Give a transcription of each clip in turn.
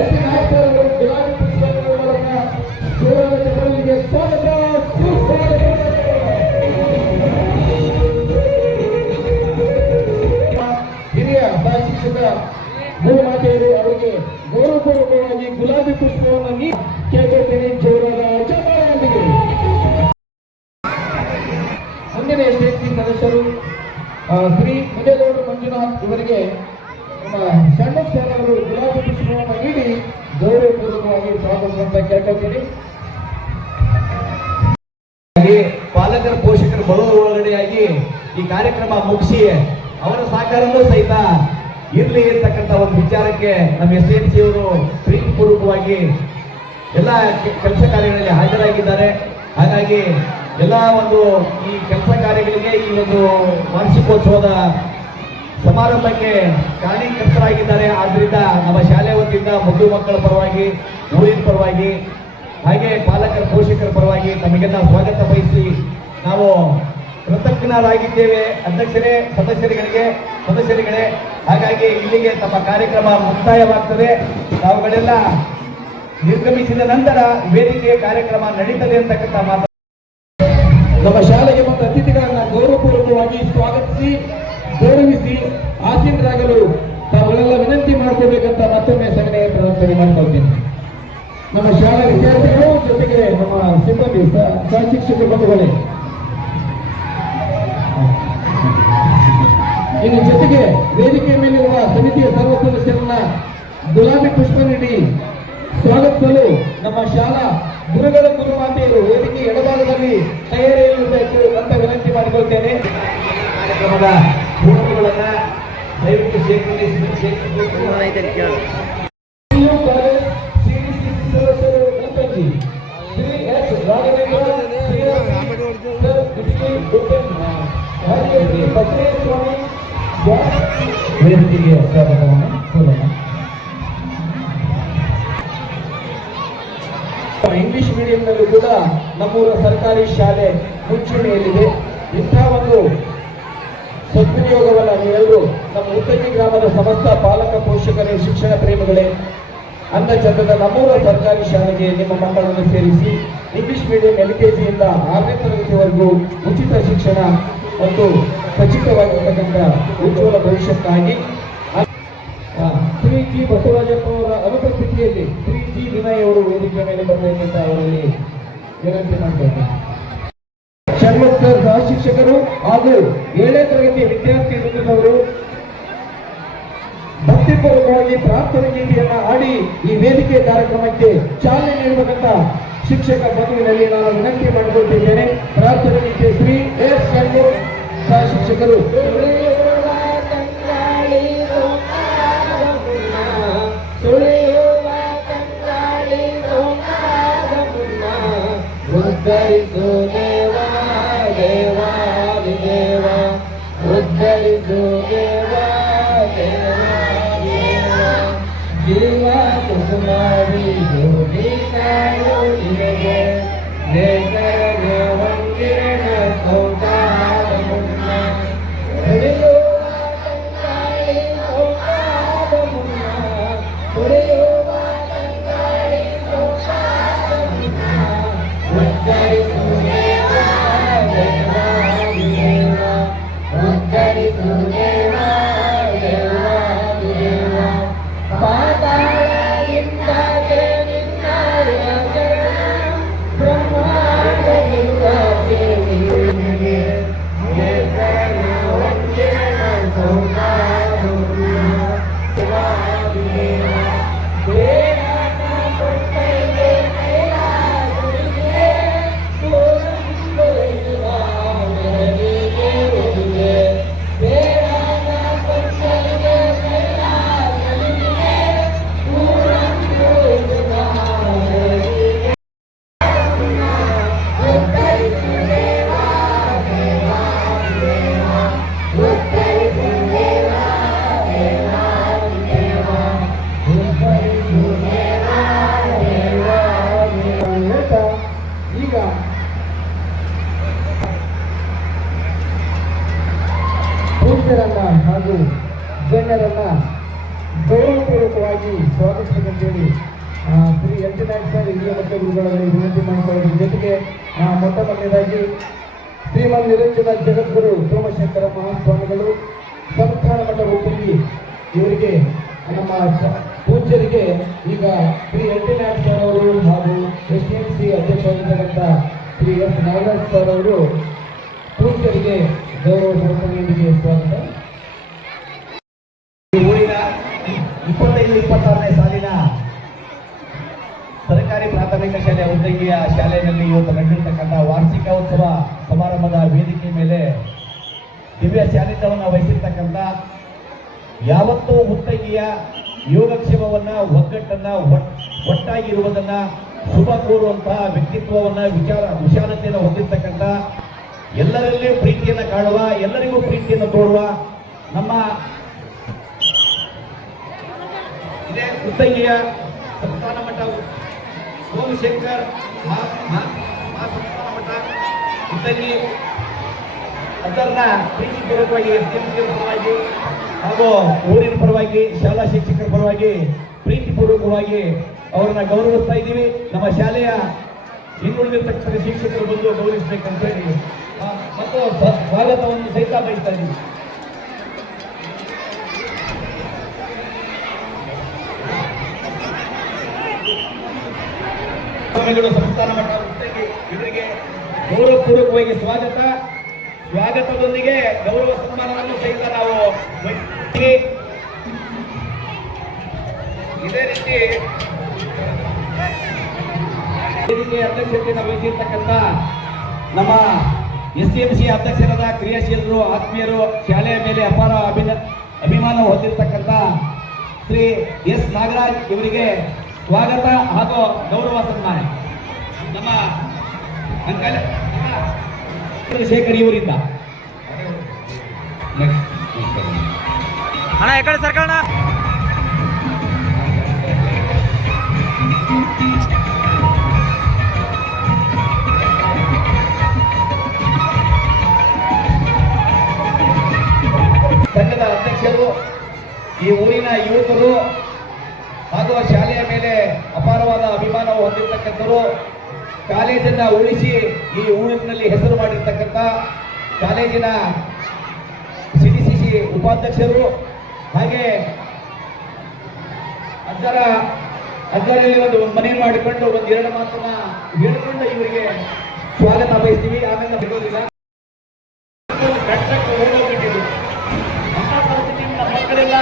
S ನಾಯಕರು ಗುಲಾಬಿ ಪುಷ್ಪಗಳ ಮೂಲಕ ಜೋರಾದ ಚಪ್ಪಾಳೆಗೆ ಸ್ವಾಗತ ಸುಸ್ವಾಗತ. ಹಿರಿಯ ಸಹ ಶಿಕ್ಷಕ ಗುರುಮಾತೆಯರು ಅವರಿಗೆ ಗೌರವಪೂರ್ವಕವಾಗಿ ಗುಲಾಬಿ ಪುಷ್ಪವನ್ನು ಕೇಳುತ್ತೇನೆ ಜೋರಾದ ಚಪ್ಪಾಳೆಯೊಂದಿಗೆ. ಮುಂದಿನ ಎಸ್ಎಸ್ಸಿ ಸದಸ್ಯರು ಶ್ರೀ ವಿಜಯಗೌಡ ಮಂಜುನಾಥ್ ಇವರಿಗೆ ಸಣ್ಣ ಸೇನವರು ಗುಲಾಬಿ ಪುಷ್ಪವನ್ನು ನೀಡಿ ಗೌರವಪೂರ್ವಕವಾಗಿ ಸ್ವಾಗತ ಕೇಳ್ಕೊಳ್ತೀನಿ. ಪಾಲಕರ ಪೋಷಕರು ಬರುವ ಒಳಗಡೆಯಾಗಿ ಈ ಕಾರ್ಯಕ್ರಮ ಮುಗಿಸಿ ಅವರ ಸಹಕಾರವೂ ಸಹಿತ ಇರಲಿ ಇರ್ತಕ್ಕಂಥ ಒಂದು ವಿಚಾರಕ್ಕೆ ನಮ್ಮ SNC ಅವರು ಪ್ರೀತಿಪೂರ್ವಕವಾಗಿ ಎಲ್ಲ ಕೆಲಸ ಕಾರ್ಯಗಳಲ್ಲಿ ಹಾಜರಾಗಿದ್ದಾರೆ. ಹಾಗಾಗಿ ಎಲ್ಲ ಒಂದು ಈ ಕೆಲಸ ಕಾರ್ಯಗಳಿಗೆ ಈ ಒಂದು ವಾರ್ಷಿಕೋತ್ಸವದ ಸಮಾರಂಭಕ್ಕೆ ಕಾರಣೀಕರ್ತರಾಗಿದ್ದಾರೆ. ಆದ್ದರಿಂದ ನಮ್ಮ ಶಾಲೆ ವತಿಯಿಂದ ಮಗು ಮಕ್ಕಳ ಪರವಾಗಿ, ಊರಿನ ಪರವಾಗಿ, ಹಾಗೆ ಪಾಲಕರ ಪೋಷಕರ ಪರವಾಗಿ ತಮಗೆಲ್ಲ ಸ್ವಾಗತ ಬಯಸಿ ನಾವು ಕೃತಜ್ಞರಾಗಿದ್ದೇವೆ ಅಧ್ಯಕ್ಷರೇ, ಸದಸ್ಯರುಗಳೇ. ಹಾಗಾಗಿ ಇಲ್ಲಿಗೆ ತಮ್ಮ ಕಾರ್ಯಕ್ರಮ ಮುಕ್ತಾಯವಾಗ್ತದೆ. ತಾವುಗಳೆಲ್ಲ ನಿರ್ಗಮಿಸಿದ ನಂತರ ವೇದಿಕೆಯ ಕಾರ್ಯಕ್ರಮ ನಡೀತದೆ ಅಂತಕ್ಕಂಥ ಮಾತು. ನಮ್ಮ ಶಾಲೆಗೆ ಬಂದ ಅತಿಥಿಗಳನ್ನ ಗೌರವಪೂರ್ವಕವಾಗಿ ಸ್ವಾಗತಿಸಿ ಗೌರವಿಸಿ ಆಸೀನರಾಗಲು ತಾವುಗಳೆಲ್ಲ ವಿನಂತಿ ಮಾಡ್ಕೋಬೇಕಂತ ಮತ್ತೊಮ್ಮೆ ಸವಿನಯ ಪ್ರಾರ್ಥನೆ ಮಾಡ್ಕೊಳ್ತೀನಿ. ನಮ್ಮ ಶಾಲಾ ವಿದ್ಯಾರ್ಥಿಗಳು ಜೊತೆಗೆ ನಮ್ಮ ಸಿಬ್ಬಂದಿ ಸಹ ಶಿಕ್ಷಕ ಬಂಧುಗಳೇ, ಇನ್ನು ಜೊತೆಗೆ ವೇದಿಕೆಯ ಮೇಲಿರುವ ಸಮಿತಿಯ ಸರ್ವ ಸದಸ್ಯರನ್ನ ಗುಲಾಬಿ ಪುಷ್ಪ ನೀಡಿ ಸ್ವಾಗತಿಸಲು ನಮ್ಮ ಶಾಲಾ ಗುರುಗಳ ಗುರುಮಾತೆಯರು ವೇದಿಕೆ ಎಡಭಾಗದಲ್ಲಿ ತಯಾರಿಯಲ್ಲಿರಬೇಕು ಅಂತ ವಿನಂತಿ ಮಾಡಿಕೊಳ್ತೇನೆ. ಕಾರ್ಯಕ್ರಮದ ಪೂರ್ಣಗಳನ್ನ ದಯವಿಟ್ಟು ಸೇರಿಸಬೇಕು. ವೇದಿಕೆಗೆ ಸ್ವಾಗತವನ್ನು ಕೋರೋಣ. ಇಂಗ್ಲಿಷ್ ಮೀಡಿಯಂನಲ್ಲೂ ಕೂಡ ನಮ್ಮೂರ ಸರ್ಕಾರಿ ಶಾಲೆ ಮುಂಚೂಣಿಯಲ್ಲಿದೆ. ಇಂಥ ಒಂದು ಸದ್ವಿನಿಯೋಗವನ್ನ ನೀವೆಲ್ಲರೂ ನಮ್ಮ ಉತ್ತಂಗಿ ಗ್ರಾಮದ ಸಮಸ್ತ ಪಾಲಕ ಪೋಷಕರೇ, ಶಿಕ್ಷಣ ಪ್ರೇಮಿಗಳೇ, ಅಂದ ಚಂದದ ನಮ್ಮೂರ ಸರ್ಕಾರಿ ಶಾಲೆಗೆ ನಿಮ್ಮ ಮಕ್ಕಳನ್ನು ಸೇರಿಸಿ ಇಂಗ್ಲಿಷ್ ಮೀಡಿಯಂ LKGಯಿಂದ 6ನೇ ತರಗತಿವರೆಗೂ ಉಚಿತ ಶಿಕ್ಷಣ ಮತ್ತು ಖಚಿತವಾಗಿರ್ತಕ್ಕಂಥ ಉಜ್ವಲ ಭವಿಷ್ಯಕ್ಕಾಗಿ ಶ್ರೀ ಜಿ ಬಸವರಾಜಪ್ಪ ಅವರ ಅನುಪಸ್ಥಿತಿಯಲ್ಲಿ ಶ್ರೀ ಜಿ ವಿನಯ್ ಅವರು ವೇದಿಕೆ ಮೇಲೆ ಬರಬೇಕಂತ ಅವರಲ್ಲಿ ವಿನಂತಿ ಮಾಡ್ತಾರೆ. ಶರ್ಮತ್ ಸರ್ ಸಹ ಶಿಕ್ಷಕರು ಹಾಗೂ 7ನೇ ತರಗತಿ ವಿದ್ಯಾರ್ಥಿ ವೃಂದದವರು ಭಕ್ತಿಪೂರ್ವಕವಾಗಿ ಪ್ರಾರ್ಥನೆ ಗೀತೆಯನ್ನ ಆಡಿ ಈ ವೇದಿಕೆ ಕಾರ್ಯಕ್ರಮಕ್ಕೆ ಚಾಲನೆ ನೀಡಬೇಕಂತ ಶಿಕ್ಷಕ ಬಂಧುವಿನಲ್ಲಿ ನಾನು ವಿನಂತಿ ಮಾಡಿಕೊಳ್ತಿದ್ದೇನೆ. ಪ್ರಾರ್ಥನೆ ಗೀತೆ ಶ್ರೀ ಎಸ್ ಶರ್ಮತ್ ಸಹ ಶಿಕ್ಷಕರು. ಉದ್ಧರಿಸು ದೇವಾ ದೇವಾದಿದೇವ, ಉದ್ಧರಿಸು ದೇವಾ ದೇವಾದಿದೇವ, ಜೀವ ಕುಸುಮಾರಿ ಯೋಗಿ ಸಾಯೋ ನಿನಗೆ ನೇಸರ ವಂದಿರನ ಸೌದಾದ ಮುನ್ನ, ಹೊಡೆಯುವ ತಂಗಾಳಿ ಸೌದಾದ ಮುನ್ನ, ಹೊಡೆಯುವ ತಂಗಾಳಿ ಸೌದಾದ ಮುನ್ನ, ಉದ್ಧರಿಸು ದೇವಾ ದೇವಾದಿದೇವ, ಉದ್ಧರಿಸು ದೇವಾ ದೇವಾದಿದೇವ, ಪಾತಾಳದಿಂದ ನಿನ್ನ ಚರಣ ಬ್ರಹ್ಮಾಂಡದಿಂದ ದೇವಿಗೆ ನೇಸರ ವಂದಿರನ ಸೌದಾದ ಮುನ್ನ, ದೇವಾದಿದೇವ, ಬೇಡನ ಕೊಟ್ಟೈಗೆ ಕೈಲಾಸರಿಗೆ ಪೂರಂಗೊಳಿಸುವ ಬೆಳಗಿಗೆ ಒಲಿಗೆ, ಬೇಡನ ಕೊಟ್ಟೈಗೆ ಕೈಲಾಸರಿಗೆ ಪೂರಂಗೊಳಿಸುವ ಬೆಳಗಿಗೆ, ಉದ್ಧರಿಸು ದೇವಾ ದೇವಾದಿದೇವ, ಉದ್ಧರಿಸು ದೇವಾ ದೇವಾದಿದೇವ, ಉದ್ಧರಿಸು ದೇವಾ ದೇವಾದಿದೇವ. ಹೇಳ್ತಾ ಈಗ ಪೂಜ್ಯರನ್ನ ಹಾಗೂ ಗಣ್ಯರನ್ನ ಗೌರವಪೂರ್ವಕವಾಗಿ ಸ್ವಾಗತಿಸಬೇಕಂತ ಅಂತೇಳಿ ಶ್ರೀ ಎಂಟನಾಯಕ್ ಸರ್ ಹಿರಿಯ ಮಠ ಗುರುಗಳಲ್ಲಿ ವಿನಂತಿ ಮಾಡಿಕೊಳ್ಳೋದ್ರ ಜೊತೆಗೆ ಮೊಟ್ಟ ಮೊದಲನೇದಾಗಿ ಶ್ರೀಮನ್ ನಿರಂಜನ ಜಗದ್ಗುರು ಸೋಮಶೇಖರ ಮಹಾಸ್ವಾಮಿಗಳು ಸಂಸ್ಥಾನ ಮಠ ಹುಬ್ಬಳ್ಳಿ ಇವರಿಗೆ ನಮ್ಮ ಪೂಜ್ಯರಿಗೆ ಈಗ ಶ್ರೀ ಎಂಟನಾಯಕ್ ಸರ್ ಅವರು ಹಾಗೂ STMC ಅಧ್ಯಕ್ಷರಾಗಿರ್ತಕ್ಕಂಥ ಶ್ರೀ S ನಾಗರಾಜ್ ಸರ್ ಅವರು ಪೂಜ್ಯರಿಗೆ ಗೌರವ ಸಮರ್ಪಣೆಯೊಂದಿಗೆ ಸ್ವಾಗತ. ಈ ಊರಿನ 25-26ನೇ ಸಾಲಿನ ಸರ್ಕಾರಿ ಪ್ರಾಥಮಿಕ ಶಾಲೆ ಉದ್ದಗಿಯ ಶಾಲೆಯಲ್ಲಿ ಇವತ್ತು ನಡೆದಿರ್ತಕ್ಕಂಥ ವಾರ್ಷಿಕೋತ್ಸವ ಸಮಾರಂಭದ ವೇದಿಕೆ ಮೇಲೆ ದಿವ್ಯ ಸಾನ್ನಿಧ್ಯವನ್ನು ವಹಿಸಿರ್ತಕ್ಕಂಥ ಯಾವತ್ತೂ ಉದ್ದಗಿಯ ಯೋಗಕ್ಷೇಮವನ್ನ ಒಗ್ಗಟ್ಟನ್ನ ಒಟ್ಟಾಗಿರುವುದನ್ನ ಶುಭ ಕೋರುವಂತಹ ವ್ಯಕ್ತಿತ್ವವನ್ನ ವಿಶಾಲತೆಯನ್ನು ಹೊಂದಿರತಕ್ಕಂಥ ಎಲ್ಲರಲ್ಲಿಯೂ ಪ್ರೀತಿಯನ್ನು ಕಾಣುವ ಎಲ್ಲರಿಗೂ ಪ್ರೀತಿಯನ್ನು ತೋರುವ ನಮ್ಮ ಇದೇ ಉದ್ದಗಿಯ ಸಂಸ್ಥಾನ ಮಠ ಸೋಮಶೇಖರ್ ಸಂಸ್ಥಾನ ಮಠ ಉದ್ದಗಿ ಅದನ್ನ ಪ್ರೀತಿಪೂರ್ವಕವಾಗಿ STMC ಪರವಾಗಿ ಹಾಗೂ ಊರಿನ ಪರವಾಗಿ ಶಾಲಾ ಶಿಕ್ಷಕರ ಪರವಾಗಿ ಪ್ರೀತಿಪೂರ್ವಕವಾಗಿ ಅವರನ್ನ ಗೌರವಿಸ್ತಾ ಇದ್ದೀವಿ. ನಮ್ಮ ಶಾಲೆಯ ಇನ್ನುಳಿದಿರ್ತಕ್ಕಂಥ ಶಿಕ್ಷಕರು ಬಂದು ಗೌರವಿಸಬೇಕಂತ ಹೇಳಿ ಮತ್ತು ಸ್ವಾಗತವನ್ನು ಸಹಿತ ಬಯಸ್ತಾ ಇದ್ದೀವಿ. ಸಂಸ್ಥಾನ ಮಠ ಇವರಿಗೆ ಗೌರವಪೂರ್ವಕವಾಗಿ ಸ್ವಾಗತದೊಂದಿಗೆ ಗೌರವ ಸನ್ಮಾನವನ್ನು ಸಹಿತ ನಾವು ಇದೇ ರೀತಿ ಅಧ್ಯಕ್ಷತೆಯನ್ನು ವಹಿಸಿರ್ತಕ್ಕಂಥ ನಮ್ಮ STMC ಅಧ್ಯಕ್ಷರಾದ ಕ್ರಿಯಾಶೀಲರು ಆತ್ಮೀಯರು ಶಾಲೆಯ ಮೇಲೆ ಅಪಾರ ಅಭಿಮಾನ ಹೊಂದಿರತಕ್ಕಂಥ ಶ್ರೀ S ನಾಗರಾಜ್ ಇವರಿಗೆ ಸ್ವಾಗತ ಹಾಗೂ ಗೌರವ ಸನ್ಮಾನ. ನಮ್ಮ ಶೇಖರ್ ಇವರಿಂದ ಅಣ್ಣ ಈ ಕಡೆ ಸರ್ಕಣ್ಣ. ಸಂಘದ ಅಧ್ಯಕ್ಷರು, ಈ ಊರಿನ ಯುವಕರು ಹಾಗೂ ಶಾಲೆಯ ಮೇಲೆ ಅಪಾರವಾದ ಅಭಿಮಾನ ಹೊಂದಿರತಕ್ಕಂಥವರು, ಕಾಲೇಜನ್ನ ಉಳಿಸಿ ಈ ಊರಿನಲ್ಲಿ ಹೆಸರು ಮಾಡಿರ್ತಕ್ಕಂಥ ಕಾಲೇಜಿನ CDCC ಉಪಾಧ್ಯಕ್ಷರು, ಹಾಗೆ ಅದರಲ್ಲಿ ಒಂದು ಮನೆ ಮಾಡಿಕೊಂಡು ಒಂದೆರಡು ಮಾತನ್ನ ಹೇಳಿಕೊಂಡು ಇವರಿಗೆ ಸ್ವಾಗತ ಬಯಸ್ತೀವಿ. ಆಮೇಲೆ ಬಿಡೋದಿಲ್ಲ. ಹೋಗೋಗ್ಬಿಟ್ಟಿದ್ರು ಅಂತ ಪರಿಸ್ಥಿತಿ ನಮ್ಮ ಮಕ್ಕಳೆಲ್ಲ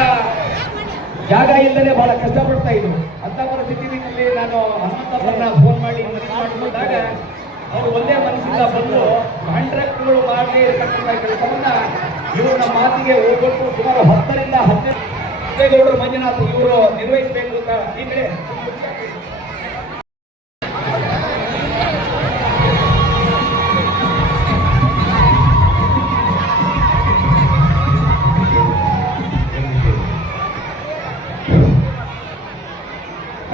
ಜಾಗ ಇಲ್ಲದೆ ಬಹಳ ಕಷ್ಟಪಡ್ತಾ ಇದ್ರು. ಅಂತ ಪರಿಸ್ಥಿತಿಯಲ್ಲಿ ನಾನು ಹನುಮಂತಪ್ಪರನ್ನ ಫೋನ್ ಮಾಡಿ ಮನವಿ ಮಾಡಿಕೊಂಡಾಗ ಅವರು ಒಂದೇ ಮನಸ್ಸಿಂದ ಬಂದು ಕಾಂಟ್ರಾಕ್ಟ್ಗಳು ಮಾಡದೇ ಇರತಕ್ಕಂಥ ಕೆಲಸವನ್ನ ಇವರು ನಮ್ಮ ಮಾತಿಗೆ ಹೋಗ್ಬಿಟ್ಟು ಸುಮಾರು 10ರಿಂದ 12 ಮಂಜುನಾಥ್ ಇವರು ನಿರ್ವಹಿಸಬೇಕು ಅಂತ ಈ ಕಡೆ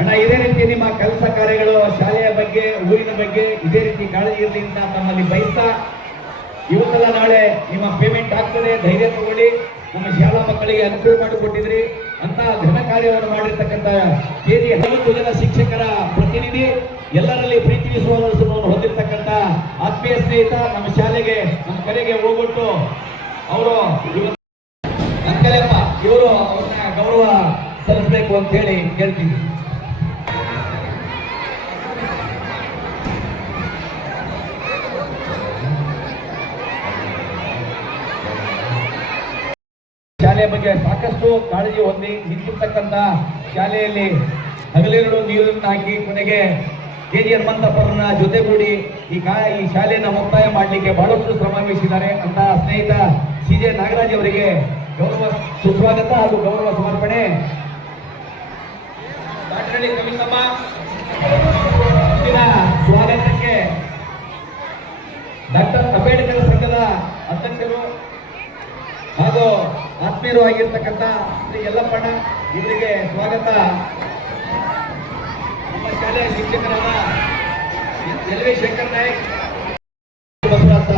ಅಣ್ಣ, ಇದೇ ರೀತಿ ನಿಮ್ಮ ಕೆಲಸ ಕಾರ್ಯಗಳು, ಶಾಲೆಯ ಬಗ್ಗೆ, ಊರಿನ ಬಗ್ಗೆ ಇದೇ ರೀತಿ ಕಾಳಜಿ ಇರಲಿ ಅಂತ ತಮ್ಮಲ್ಲಿ ಬಯಸ್ತಾ, ಇವತ್ತೆಲ್ಲ ನಾಳೆ ನಿಮ್ಮ ಪೇಮೆಂಟ್ ಆಗ್ತದೆ, ಧೈರ್ಯ ತಗೊಳ್ಳಿ. ನಮ್ಮ ಶಾಲಾ ಮಕ್ಕಳಿಗೆ ಅನುಕೂಲ ಮಾಡಿಕೊಟ್ಟಿದ್ರಿ ಅಂತ ಘನ ಕಾರ್ಯವನ್ನು ಮಾಡಿರ್ತಕ್ಕಂಥ KG 10 ಜನ ಶಿಕ್ಷಕರ ಪ್ರತಿನಿಧಿ, ಎಲ್ಲರಲ್ಲಿ ಪ್ರೀತಿ ವಿಶ್ವಾಸವನ್ನು ಹೊಂದಿರತಕ್ಕಂಥ ಆತ್ಮೀಯ ಸ್ನೇಹಿತ, ನಮ್ಮ ಶಾಲೆಗೆ ನಮ್ಮ ಕರೆಗೆ ಹೋಗ್ಬಿಟ್ಟು ಅವರು ಅಂಕಲೆಪ್ಪ ಇವರು ಅವ್ರನ್ನ ಗೌರವ ಸಲ್ಲಿಸಬೇಕು ಅಂತ ಹೇಳಿ ಕೇಳ್ತೀನಿ. ಶಾಲೆಯ ಬಗ್ಗೆ ಸಾಕಷ್ಟು ಕಾಳಜಿ ಹೊಂದಿ ನಿಂತಿರ್ತಕ್ಕಂಥ ಶಾಲೆಯಲ್ಲಿ ಹಗಲಿರುಳು ನೀರನ್ನು ಹಾಕಿ ಕೊನೆಗೆ KG ಹನುಮಂತಪ್ಪರನ್ನ ಜೊತೆಗೂಡಿ ಈ ಶಾಲೆಯನ್ನು ಮುಕ್ತಾಯ ಮಾಡಲಿಕ್ಕೆ ಬಹಳಷ್ಟು ಶ್ರಮ ವಹಿಸಿದ್ದಾರೆ ಅಂತ ಸ್ನೇಹಿತ CJ ನಾಗರಾಜ್ ಅವರಿಗೆ ಗೌರವ ಸುಸ್ವಾಗತ ಹಾಗೂ ಗೌರವ ಸಮರ್ಪಣೆ. ದಾಟರಳ್ಳಿ ಕವಿತಮ್ಮ ಸ್ವಾಗತಕ್ಕೆ ಡಾಕ್ಟರ್ ಅಂಬೇಡ್ಕರ್ ಸಂಘದ ಅಧ್ಯಕ್ಷರು ಹಾಗೂ ಆತ್ಮೀಯರು ಆಗಿರ್ತಕ್ಕಂಥ ಶ್ರೀ ಯಲ್ಲಪ್ಪಣ್ಣ ಇವರಿಗೆ ಸ್ವಾಗತ. ನಮ್ಮ ಶಾಲೆಯ ಶಿಕ್ಷಕರಾದ LV ಶಂಕರ್ ನಾಯಕ್, ಬಸವರಾಜ,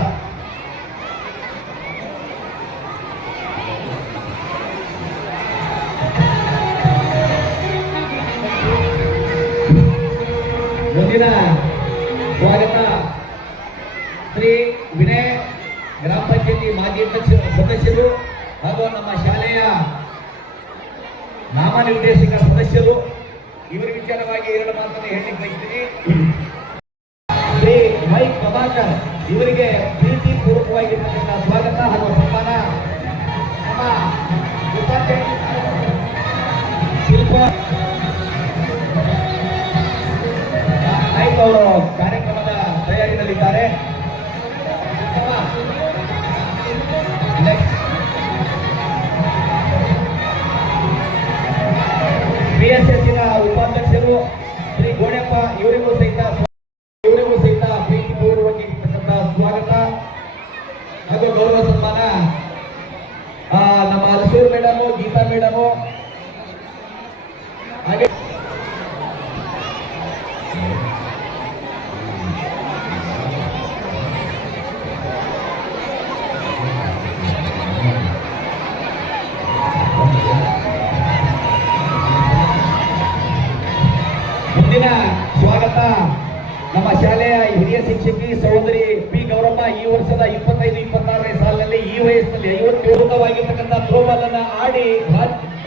ಮುಂದಿನ ಸ್ವಾಗತ ಶ್ರೀ ವಿನಯ್ ಗ್ರಾಮ ಪಂಚಾಯತಿ ಮಾಜಿ ಸದಸ್ಯರು ಹಾಗೂ ನಮ್ಮ ಶಾಲೆಯ ನಾಮನಿರ್ದೇಶಕ ಸದಸ್ಯರು. ಇವರ ವಿಚಾರವಾಗಿ ಎರಡು ಮಾತನ್ನು ಹೇಳಲಿಕ್ಕೆ ಬಯಸ್ತೀನಿ. ಶ್ರೀ ಮೈಕ್ ಪ್ರಭಾಕರ್ ಇವರಿಗೆ ಪ್ರೀತಿ ಪೂರ್ವಕವಾಗಿರ್ತಕ್ಕಂಥ ಸ್ವಾಗತ ಹಾಗೂ ಸನ್ಮಾನ. ನಮ್ಮ ಉಪಾಧ್ಯಕ್ಷ ಶಿಲ್ಪ ನಾಯ್ಕ ಅವರು ಕಾರ್ಯಕ್ರಮದ ತಯಾರಿಯಲ್ಲಿದ್ದಾರೆ. PSSನ ಉಪಾಧ್ಯಕ್ಷರು ಶ್ರೀ ಗೋಣಪ್ಪ ಇವರಿಗೂ ಸಹಿತ ಪ್ರೀತಿಪೂರ್ವವಾಗಿರ್ತಕ್ಕಂಥ ಸ್ವಾಗತ ಹಾಗೂ ಗೌರವ ಸನ್ಮಾನ. ನಮ್ಮ ಅರಸೂರು ಮೇಡಮು, ಗೀತಾ ಮೇಡಮು, ಹಾಗೆ ಮುಂದಿನ ಸ್ವಾಗತ ನಮ್ಮ ಶಾಲೆಯ ಹಿರಿಯ ಶಿಕ್ಷಕಿ ಸಹೋದರಿ ಪಿ ಗೌರಮ್ಮ. ಈ ವರ್ಷದ 25-26ನೇ ಸಾಲಿನಲ್ಲಿ ಈ ವಯಸ್ಸಿನಲ್ಲಿ 57ವಾಗಿರ್ತಕ್ಕಂಥ ಥ್ರೋಬಾಲ್ ಅನ್ನ ಆಡಿ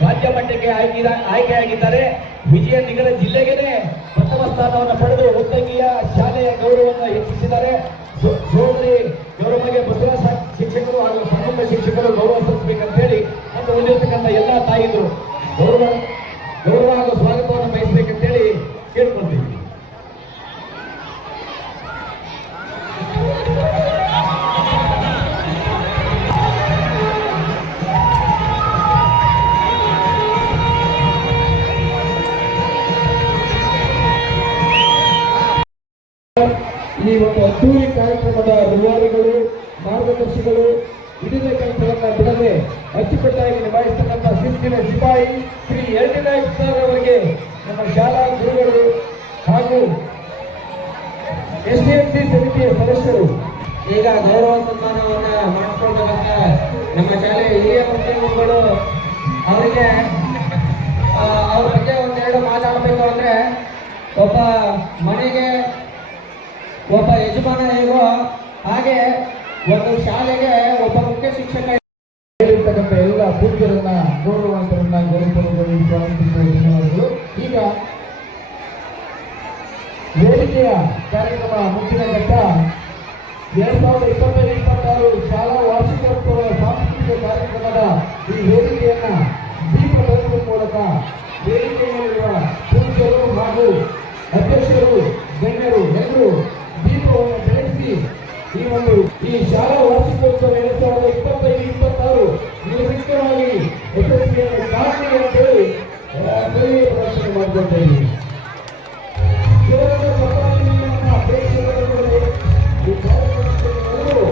ರಾಜ್ಯ ಮಟ್ಟಕ್ಕೆ ಆಯ್ಕೆಯಾಗಿದ್ದಾರೆ. ವಿಜಯನಗರ ಜಿಲ್ಲೆಗೆ ಪ್ರಥಮ ಸ್ಥಾನವನ್ನು ಪಡೆದು ಉತ್ತಂಗಿಯ ಶಾಲೆಯ ಗೌರವವನ್ನು ಹೆಚ್ಚಿಸಿದ್ದಾರೆ. ಸಹೋದರಿ ಗೌರವಕ್ಕೆ ಬಸವರಾಜ ಶಿಕ್ಷಕರು ಹಾಗೂ ಸಣ್ಣ ಶಿಕ್ಷಕರು ಗೌರವ ಸಲ್ಲಿಸಬೇಕಂತ ಹೇಳಿ ಮತ್ತು ಉಳಿದಿರ್ತಕ್ಕಂಥ ಎಲ್ಲ ತಾಯಿಗಳು ಗೌರವ ಹಾಗೂ ಸ್ವಾಗತವನ್ನು ಬಯಸಬೇಕಂತೇಳಿ ಕೇಳ್ಕೊಳ್ತೀವಿ. ಈ ಒಂದು ಅದ್ದೂರಿ ಕಾರ್ಯಕ್ರಮದ ರೂವಾರಿಗಳು, ಮಾರ್ಗದರ್ಶಿಗಳು, ಹಿಡಿದ ಕೆಲಸವನ್ನ ಬಿಡದೆ ಅಚ್ಚುಕಟ್ಟಾಗಿ ನಿಭಾಯಿಸತಕ್ಕಂಥ ಶಿಸ್ತಿನ ಸಿಪಾಯಿ ಶ್ರೀ ನಾಯ್ಕ ಸರ್ ಅವರಿಗೆ ನಮ್ಮ ಶಾಲಾ ಗುರುಗಳು ಹಾಗೂ SDMC ಸಮಿತಿಯ ಸದಸ್ಯರು ಈಗ ಗೌರವ ಸನ್ಮಾನವನ್ನ ಮಾಡಿಸ್ಕೊಳ್ಬೇಕಂತ ನಮ್ಮ ಶಾಲೆಯ ಹಿರಿಯ ಮುಖ್ಯಮಂತ್ರಿಗಳು ಅವರಿಗೆ ಅವ್ರ ಬಗ್ಗೆ ಒಂದೆರಡು ಮಾತಾಡಬೇಕು. ಅಂದ್ರೆ ಒಬ್ಬ ಮನೆಗೆ ಒಬ್ಬ ಯಜಮಾನ ಹೇಗೋ ಹಾಗೆ ಒಂದು ಶಾಲೆಗೆ ಒಬ್ಬ ಮುಖ್ಯ ಶಿಕ್ಷಕ ಇರ್ತಕ್ಕಂಥ ಎಲ್ಲ ಪೂಜ್ಯರನ್ನ ಗೌರವಾಂತರನ್ನ ಧನ್ಯವಾದಗಳು. ಈಗ ವೇದಿಕೆಯ ಕಾರ್ಯಕ್ರಮ ಮುಂದಿನ ಘಟ್ಟ 2025-26 ಶಾಲಾ ವಾರ್ಷಿಕೋತ್ಸವ ಸಾಂಸ್ಕೃತಿಕ ಕಾರ್ಯಕ್ರಮದ ಈ ವೇದಿಕೆಯನ್ನ ದೀಪ ಬೆಳಗುವ ಮೂಲಕ ವೇದಿಕೆಯಲ್ಲಿರುವ ಪೂಜ್ಯರು ಹಾಗೂ ಅಧ್ಯಕ್ಷರು, ಗಣ್ಯರು ಎಲ್ಲರೂ ದೀಪವನ್ನು ಬೆಳೆಸಿ ಈ ಶಾಲಾ ವಾರ್ಷಿಕೋತ್ಸವ 2025-26 ನಿರ್ವಿಘ್ನವಾಗಿ ಯಶಸ್ವಿಯನ್ನು ಕಾಣಲಿ ಅಂತೇಳಿ ಪ್ರದರ್ಶನ ಮಾಡಿಕೊಳ್ತಾ ಇದ್ದೀವಿ. ಈ ಕಾರ್ಯಕ್ರಮಗಳು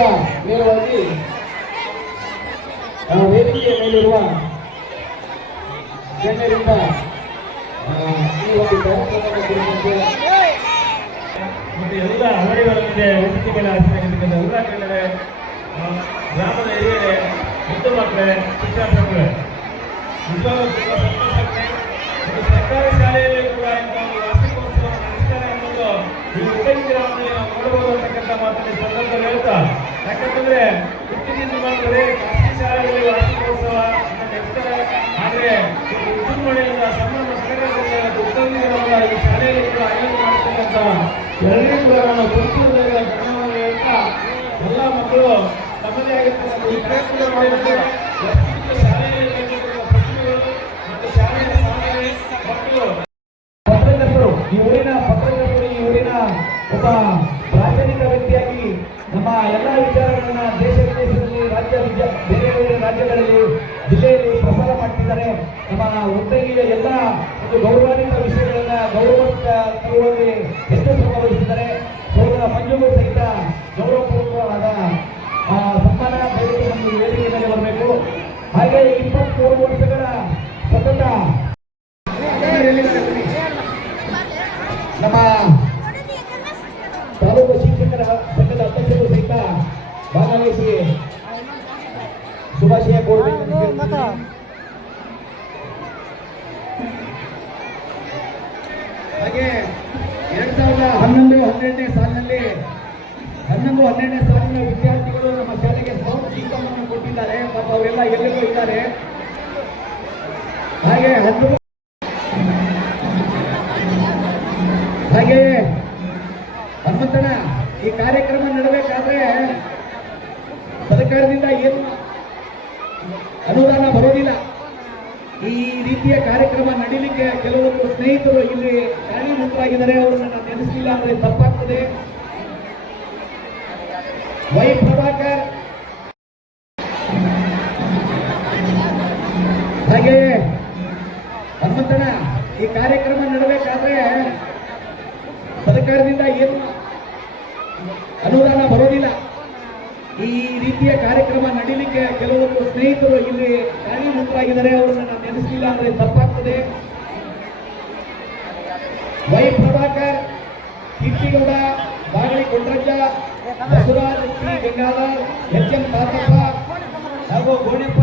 ಈಗ ನೇರವಾಗಿ ವೇದಿಕೆಯ ಮೇಲಿರುವ ಗಣ್ಯರಿಂದ ಈ ಒಂದು ಕಾರ್ಯಕ್ರಮದ ಕುರಿತಂತೆ ಮತ್ತು ಎಲ್ಲ ಅವರಿಗಳ ಮುಂದೆ ವೇದಿಕೆ ಮೇಲೆ ಹಾಜರಾಗಿರ್ತಕ್ಕಂಥ ಎಲ್ಲ ಕನ್ನಡರೇ, ಗ್ರಾಮದ ಹಿರಿಯರೇ, ಮುದ್ದು ಮಕ್ಕಳೇ, ಶಿಕ್ಷಕರೇ, ನಿಜವಾಗ್ಲೂ ತುಂಬ ಸಂತೋಷ ಆಗಿದೆ. ಮತ್ತು ಸರ್ಕಾರಿ ಶಾಲೆಯಲ್ಲಿ ಕೂಡ ಇಂಥ ಒಂದು ವಾರ್ಷಿಕೋತ್ಸವ ನಡೆಸ್ತಾರೆ ಅನ್ನೋದು ಈ ಉತ್ತಮ ಗ್ರಾಮದಲ್ಲಿ ನಾವು ನೋಡಬಹುದು ಅಂತಕ್ಕಂಥ ಮಾತನ್ನು ಸಂದರ್ಭದಲ್ಲಿ ಹೇಳ್ತಾ, ಯಾಕಂತಂದ್ರೆ ಇತ್ತೀಚಿನ ಮಾಡಿದರೆ ಖಾಸಗಿ ಶಾಲೆಗಳಲ್ಲಿ ವಾರ್ಷಿಕೋತ್ಸವ ನಡೆಸ್ತಾರೆ. ಆದರೆ ಉತ್ತಮಗಳಿಂದ ಸಂಭ್ರಮ ಸಡಗರದಿಂದ ಉತ್ತಮ ಗ್ರಾಮದ ಈ ಶಾಲೆಯಲ್ಲಿ ಕೂಡ ಆಯೋಜನೆ ಮಾಡ್ತಕ್ಕಂಥ ಎಲ್ಲರಿಗೂ ಕೂಡ ನಾನು ಸಂಸ್ಕೃತಿಯ ಗಮನವನ್ನು ಹೇಳ್ತಾ, ಎಲ್ಲ ಮಕ್ಕಳು ತಮ್ಮದೇ ಆಗಿರ್ತಕ್ಕಂಥ ಈ ಪ್ರಯತ್ನ ಮಾಡಿದ್ದಾರೆ. ಶಾಲೆಯಲ್ಲಿ ಬಂದಿರುವ ಪ್ರತಿಭೆಗಳು ಮತ್ತು ಶಾಲೆಯ ಸಾಧನೆ ಮಕ್ಕಳು ಪತ್ರಕರ್ತರು, ಈ ಊರಿನ ಪತ್ರಕರ್ತರು, ಈ ಊರಿನ ಒಬ್ಬ ಪ್ರಾಚೀನಿಕ ವ್ಯಕ್ತಿಯಾಗಿ ನಮ್ಮ ಎಲ್ಲ ವಿಚಾರಗಳನ್ನ ದೇಶ ವಿದೇಶದಲ್ಲಿ ಬೇರೆ ಬೇರೆ ರಾಜ್ಯಗಳಲ್ಲಿ ಜಿಲ್ಲೆಯಲ್ಲಿ ಪ್ರಸಾರ ಮಾಡ್ತಿದ್ದಾರೆ. ನಮ್ಮ ಉತ್ತಂಗಿಯ ಎಲ್ಲ ಒಂದು ಗೌರವಾನ್ವಿತ ವಿಷಯಗಳನ್ನ ಗೌರವ ತರುವಲ್ಲಿ ಹೆಚ್ಚು ಶ್ರಮ ವಹಿಸಿದ್ದಾರೆ. ಸೋದರ ಮಂಜುಗೂ ಸಹಿತ ಗೌರವಪೂರ್ವಕವಾದ ಸನ್ಮಾನ ದಯವಿಟ್ಟು ಒಂದು ವೇದಿಕೆ ಮೇಲೆ ಬರಬೇಕು. ಹಾಗೆ 23 ವರ್ಷಗಳ ಸತತ ನಮ್ಮ ತಾಲೂಕು ಶಿಕ್ಷಕರ ಸಂಘದ ಅಧ್ಯಕ್ಷರು ಸಹಿತ ಭಾಗವಹಿಸಿ ಶುಭಾಶಯ ಕೋರಬೇಕು. ಹಾಗೆ 2011-12ನೇ ಸಾಲಿನಲ್ಲಿ 11-12ನೇ ಸಾಲಿನ ವಿದ್ಯಾರ್ಥಿಗಳು ನಮ್ಮ ಶಾಲೆಗೆ ಸೌಂಡ್ ಸಿಸ್ಟಮ್ ಅನ್ನು ಕೊಟ್ಟಿದ್ದಾರೆ. ಪಾಪ ಅವರೆಲ್ಲ ಎಲ್ಲರಿಗೂ ಇದ್ದಾರೆ. ಹಾಗೆಯೇ ಹನುಮಂತನ ಈ ಕಾರ್ಯಕ್ರಮ ನಡೆಯಬೇಕಾದ್ರೆ ಸರ್ಕಾರದಿಂದ ಏನು ಅನುದಾನ ಬರೋದಿಲ್ಲ. ಈ ರೀತಿಯ ಕಾರ್ಯಕ್ರಮ ನಡೀಲಿಕ್ಕೆ ಕೆಲವೊಂದು ಸ್ನೇಹಿತರು ಇಲ್ಲಿ ಕಾರಣೀಭೂತರಾಗಿದ್ದಾರೆ. ಅವರನ್ನು ನಾನು ನೆನೆಸಲಿಲ್ಲ ಅಂದ್ರೆ ತಪ್ಪಾಗ್ತದೆ. ವೈ ಪ್ರಭಾಕರ್, ಹಾಗೆಯೇ ಹನುಮಂತನ ಈ ಕಾರ್ಯಕ್ರಮ ನಡೆಯಬೇಕಾದ್ರೆ ಸರ್ಕಾರದಿಂದ ಏನು ಅನುದಾನ ಬರೋದಿಲ್ಲ. ಈ ರೀತಿಯ ಕಾರ್ಯಕ್ರಮ ನಡೀಲಿಕ್ಕೆ ಕೆಲವೊಂದು ಸ್ನೇಹಿತರು ಇಲ್ಲಿ ಕಾರಣೀಭೂತರಾಗಿದ್ದಾರೆ. ಅವರನ್ನು ನಾನು ನೆನೆಸಲಿಲ್ಲ ಅಂದ್ರೆ ತಪ್ಪಾಗ್ತದೆ. Y Prabhakar, Keerthigowda, Bagali ಕೊಂಡ್ರಜ್ಜ, Basavaraj, P Gangadhar, H M ತಾತಪ್ಪ ಹಾಗೂ ಗೋಣೆಪ್ಪ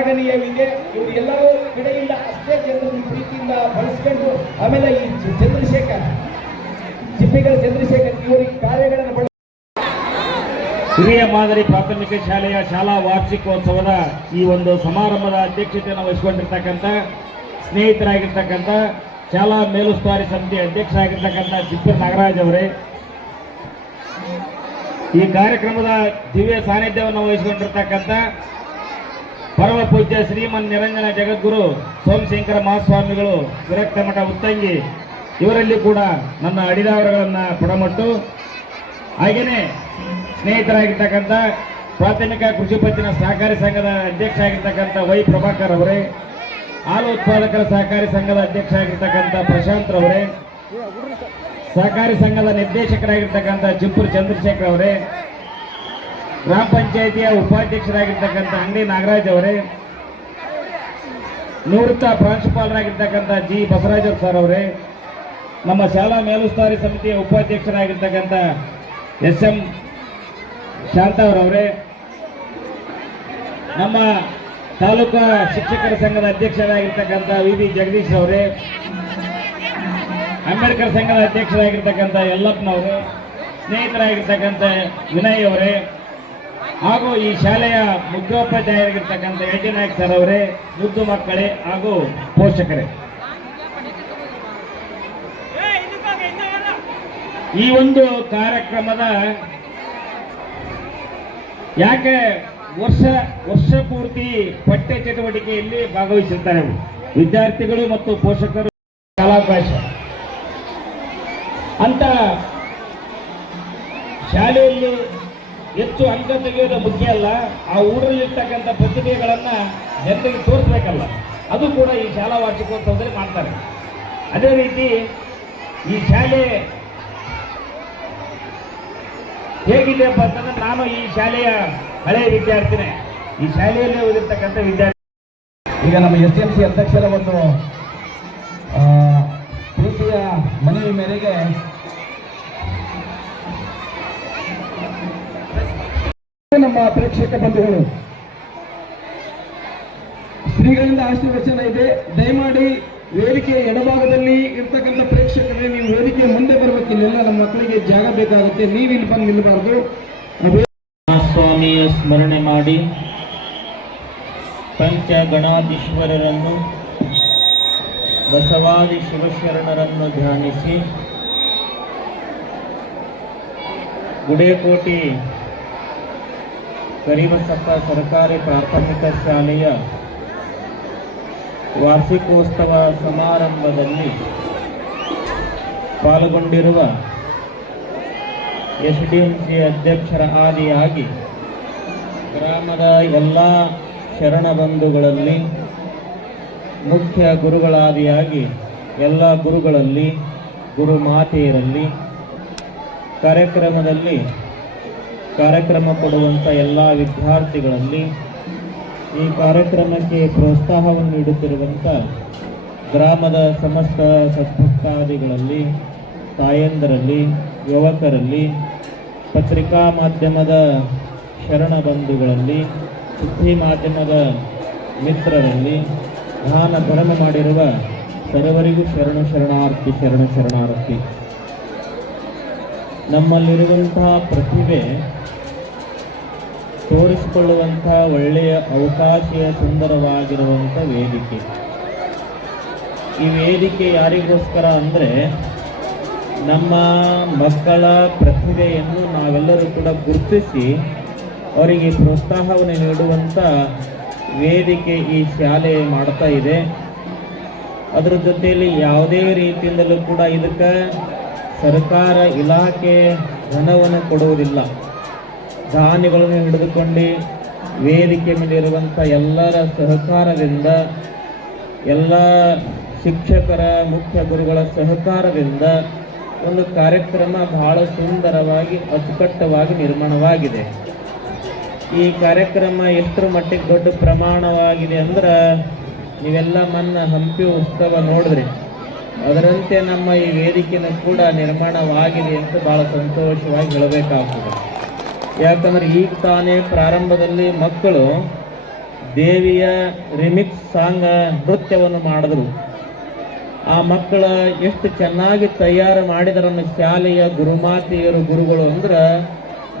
ಆಗನೀಯವಿದೆ. ಇವರು ಎಲ್ಲರೂ ಕಡೆಯಿಂದ ಅಷ್ಟೇ ಜನರನ್ನು ಪ್ರೀತಿಯಿಂದ ಬಳಸಿಕೊಂಡು, ಆಮೇಲೆ ಈ ಚಂದ್ರಶೇಖರ್, ಚಿಪ್ಪಿಗರ ಚಂದ್ರಶೇಖರ್ ಇವರಿಗೆ ಕಾರ್ಯಗಳನ್ನು ಹಿರಿಯ ಮಾದರಿ ಪ್ರಾಥಮಿಕ ಶಾಲೆಯ ಶಾಲಾ ವಾರ್ಷಿಕೋತ್ಸವದ ಈ ಒಂದು ಸಮಾರಂಭದ ಅಧ್ಯಕ್ಷತೆಯನ್ನು ವಹಿಸಿಕೊಂಡಿರ್ತಕ್ಕಂಥ ಸ್ನೇಹಿತರಾಗಿರ್ತಕ್ಕಂಥ ಶಾಲಾ ಮೇಲುಸ್ತುವಾರಿ ಸಮಿತಿ ಅಧ್ಯಕ್ಷರಾಗಿರ್ತಕ್ಕಂಥ ಚಿಪ್ಪರ್ ನಾಗರಾಜ್ ಅವರೇ, ಈ ಕಾರ್ಯಕ್ರಮದ ದಿವ್ಯ ಸಾನ್ನಿಧ್ಯವನ್ನು ವಹಿಸಿಕೊಂಡಿರ್ತಕ್ಕಂಥ ಪರಮ ಪೂಜ್ಯ ಶ್ರೀಮನ್ ನಿರಂಜನ ಜಗದ್ಗುರು ಸೋಮಶೇಖರ ಮಹಾಸ್ವಾಮಿಗಳು ವಿರಕ್ತ ಮಠ ಉತ್ತಂಗಿ, ಇವರಲ್ಲಿ ಕೂಡ ನನ್ನ ಅಡಿದಾವರಗಳನ್ನು ಪುಡಮಟ್ಟು, ಹಾಗೆಯೇ ಸ್ನೇಹಿತರಾಗಿರ್ತಕ್ಕಂಥ ಪ್ರಾಥಮಿಕ ಕೃಷಿ ಪತ್ತಿನ ಸಹಕಾರಿ ಸಂಘದ ಅಧ್ಯಕ್ಷರಾಗಿರ್ತಕ್ಕಂಥ ವೈ ಪ್ರಭಾಕರ್ ಅವರೇ, ಹಾಲು ಉತ್ಪಾದಕರ ಸಹಕಾರಿ ಸಂಘದ ಅಧ್ಯಕ್ಷರಾಗಿರ್ತಕ್ಕಂಥ ಪ್ರಶಾಂತ್ ಅವರೇ, ಸಹಕಾರಿ ಸಂಘದ ನಿರ್ದೇಶಕರಾಗಿರ್ತಕ್ಕಂಥ ಚಿಪ್ಪೂರು ಚಂದ್ರಶೇಖರ್ ಅವರೇ, ಗ್ರಾಮ ಪಂಚಾಯಿತಿಯ ಉಪಾಧ್ಯಕ್ಷರಾಗಿರ್ತಕ್ಕಂಥ ಅಂಗಡಿ ನಾಗರಾಜ್ ಅವರೇ, ನಿವೃತ್ತ ಪ್ರಾಂಶುಪಾಲರಾಗಿರ್ತಕ್ಕಂಥ ಜಿ ಬಸವರಾಜ್ ಸರ್ ಅವರೇ, ನಮ್ಮ ಶಾಲಾ ಮೇಲುಸ್ತುವಾರಿ ಸಮಿತಿಯ ಉಪಾಧ್ಯಕ್ಷರಾಗಿರ್ತಕ್ಕಂಥ ಎಸ್ ಎಂ ಶಾಂತವರವರೇ, ನಮ್ಮ ತಾಲೂಕಾ ಶಿಕ್ಷಕರ ಸಂಘದ ಅಧ್ಯಕ್ಷರಾಗಿರ್ತಕ್ಕಂಥ ವಿ ಬಿ ಜಗದೀಶ್ ಅವರೇ, ಅಂಬೇಡ್ಕರ್ ಸಂಘದ ಅಧ್ಯಕ್ಷರಾಗಿರ್ತಕ್ಕಂಥ ಯಲ್ಲಪ್ಪನವರು, ಸ್ನೇಹಿತರಾಗಿರ್ತಕ್ಕಂಥ ವಿನಯ್ ಅವರೇ, ಹಾಗೂ ಈ ಶಾಲೆಯ ಮುಖ್ಯೋಪಾಧ್ಯಾಯರಾಗಿರ್ತಕ್ಕಂಥ ಎಚ್ ನಾಯಕ್ ಸರ್ ಅವರೇ, ಮುದ್ದು ಮಕ್ಕಳೇ ಹಾಗೂ ಪೋಷಕರೇ, ಈ ಒಂದು ಕಾರ್ಯಕ್ರಮದ ಯಾಕೆ ವರ್ಷ ಪೂರ್ತಿ ಪಠ್ಯ ಚಟುವಟಿಕೆಯಲ್ಲಿ ಭಾಗವಹಿಸಿರ್ತಾರೆ ವಿದ್ಯಾರ್ಥಿಗಳು ಮತ್ತು ಪೋಷಕರು. ಕಾಲಾವಕಾಶ ಅಂತ ಶಾಲೆಯಲ್ಲಿ ಹೆಚ್ಚು ಅಂಕ ತೆಗೆಯೋದು ಮುಖ್ಯ ಅಲ್ಲ, ಆ ಊರಲ್ಲಿರ್ತಕ್ಕಂಥ ಪ್ರತಿಭೆಗಳನ್ನ ಜನರಿಗೆ ತೋರಿಸ್ಬೇಕಲ್ಲ, ಅದು ಕೂಡ ಈ ಶಾಲಾ ವಾರ್ಷಿಕೋತ್ಸವದಲ್ಲಿ ಮಾಡ್ತಾರೆ. ಅದೇ ರೀತಿ ಈ ಶಾಲೆ ಹೇಗಿದೆಯಪ್ಪ ಅಂತಂದ್ರೆ ನಾನು ಈ ಶಾಲೆಯ ಹಳೆಯ ವಿದ್ಯಾರ್ಥಿನೇ, ಈ ಶಾಲೆಯಲ್ಲೇ ಓದಿರ್ತಕ್ಕಂಥ ವಿದ್ಯಾರ್ಥಿ. ಈಗ ನಮ್ಮ SMC ಅಧ್ಯಕ್ಷರ ಒಂದು ಪ್ರೀತಿಯ ಮನವಿ ಮೇರೆಗೆ ನಮ್ಮ ಪ್ರೇಕ್ಷಕ ಬಂಧುಗಳು ಶ್ರೀಗಳಿಂದ ಆಶೀರ್ವಚನ ಇದೆ. ದಯಮಾಡಿ ವೇದಿಕೆಯ ಎಡಭಾಗದಲ್ಲಿ ಇರ್ತಕ್ಕಂಥ ಪ್ರೇಕ್ಷಕರೇ ನೀವು ವೇದಿಕೆಯ ಮುಂದೆ ಬರಬೇಕು. ಇಲ್ಲೆಲ್ಲ ನಮ್ಮ ಮಕ್ಕಳಿಗೆ ಜಾಗ ಬೇಕಾಗುತ್ತೆ, ನೀವು ಇಲ್ಲಿ ಬಂದು ನಿಲ್ಲಬಾರ್ದು. ಸ್ವಾಮಿಯ ಸ್ಮರಣೆ ಮಾಡಿ ಪಂಚಗಣಾಧೀಶ್ವರರನ್ನು ಬಸವಾದಿ ಶಿವಶರಣರನ್ನು ಧ್ಯಾನಿಸಿ ಗುಡೇಕೋಟೆ ಕರಿಬಸಪ್ಪ ಸರ್ಕಾರಿ ಪ್ರಾಥಮಿಕ ಶಾಲೆಯ ವಾರ್ಷಿಕೋತ್ಸವ ಸಮಾರಂಭದಲ್ಲಿ ಪಾಲ್ಗೊಂಡಿರುವ SDMC ಅಧ್ಯಕ್ಷರ ಆದಿಯಾಗಿ ಗ್ರಾಮದ ಎಲ್ಲ ಶರಣ ಬಂಧುಗಳಲ್ಲಿ ಮುಖ್ಯ ಗುರುಗಳಾದಿಯಾಗಿ ಎಲ್ಲ ಗುರುಗಳಲ್ಲಿ ಗುರು ಮಾತೆಯರಲ್ಲಿ ಕಾರ್ಯಕ್ರಮ ಕೊಡುವಂಥ ಎಲ್ಲ ವಿದ್ಯಾರ್ಥಿಗಳಲ್ಲಿ ಈ ಕಾರ್ಯಕ್ರಮಕ್ಕೆ ಪ್ರೋತ್ಸಾಹವನ್ನು ನೀಡುತ್ತಿರುವಂಥ ಗ್ರಾಮದ ಸಮಸ್ತ ಸದ್ಭಕ್ತಾದಿಗಳಲ್ಲಿ, ತಾಯಂದರಲ್ಲಿ, ಯುವಕರಲ್ಲಿ, ಪತ್ರಿಕಾ ಮಾಧ್ಯಮದ ಶರಣ ಬಂಧುಗಳಲ್ಲಿ, ಸುದ್ದಿ ಮಾಧ್ಯಮದ ಮಿತ್ರರಲ್ಲಿ, ದಾನ ಧರ್ಮ ಮಾಡಿರುವ ಸರ್ವರಿಗೂ ಶರಣಾರ್ಥಿ. ನಮ್ಮಲ್ಲಿರುವಂತಹ ಪ್ರತಿಭೆ ತೋರಿಸಿಕೊಳ್ಳುವಂಥ ಒಳ್ಳೆಯ ಅವಕಾಶ, ಸುಂದರವಾಗಿರುವಂಥ ವೇದಿಕೆ. ಈ ವೇದಿಕೆ ಯಾರಿಗೋಸ್ಕರ ಅಂದರೆ ನಮ್ಮ ಮಕ್ಕಳ ಪ್ರತಿಭೆಯನ್ನು ನಾವೆಲ್ಲರೂ ಕೂಡ ಗುರುತಿಸಿ ಅವರಿಗೆ ಪ್ರೋತ್ಸಾಹವನ್ನು ನೀಡುವಂಥ ವೇದಿಕೆ ಈ ಶಾಲೆ ಮಾಡ್ತಾ ಇದೆ. ಅದರ ಜೊತೆಯಲ್ಲಿ ಯಾವುದೇ ರೀತಿಯಿಂದಲೂ ಕೂಡ ಇದಕ್ಕೆ ಸರ್ಕಾರ ಇಲಾಖೆ ಧನವನ್ನು ಕೊಡುವುದಿಲ್ಲ. ದಾನಿಗಳನ್ನು ಹಿಡಿದುಕೊಂಡು ವೇದಿಕೆ ಮೇಲಿರುವಂಥ ಎಲ್ಲರ ಸಹಕಾರದಿಂದ, ಎಲ್ಲ ಶಿಕ್ಷಕರ ಮುಖ್ಯ ಗುರುಗಳ ಸಹಕಾರದಿಂದ ಒಂದು ಕಾರ್ಯಕ್ರಮ ಬಹಳ ಸುಂದರವಾಗಿ ಅಚ್ಚುಕಟ್ಟವಾಗಿ ನಿರ್ಮಾಣವಾಗಿದೆ. ಈ ಕಾರ್ಯಕ್ರಮ ಎಷ್ಟರ ಮಟ್ಟಿಗೆ ದೊಡ್ಡ ಪ್ರಮಾಣವಾಗಿದೆ ಅಂದ್ರೆ ನೀವೆಲ್ಲ ಹಂಪಿ ಉತ್ಸವ ನೋಡಿದ್ರಿ, ಅದರಂತೆ ನಮ್ಮ ಈ ವೇದಿಕೆನೂ ಕೂಡ ನಿರ್ಮಾಣವಾಗಿದೆ ಅಂತ ಬಹಳ ಸಂತೋಷವಾಗಿ ಹೇಳಬೇಕಾಗ್ತದೆ. ಯಾಕಂದ್ರೆ ಈಗ ತಾನೇ ಪ್ರಾರಂಭದಲ್ಲಿ ಮಕ್ಕಳು ದೇವಿಯ ರಿಮಿಕ್ಸ್ ಸಾಂಗ್ ನೃತ್ಯವನ್ನು ಮಾಡಿದ್ರು. ಆ ಮಕ್ಕಳ ಎಷ್ಟು ಚೆನ್ನಾಗಿ ತಯಾರು ಮಾಡಿದರನ್ನು ಶಾಲೆಯ ಗುರುಮಾತೆಯರು ಗುರುಗಳು ಅಂದ್ರೆ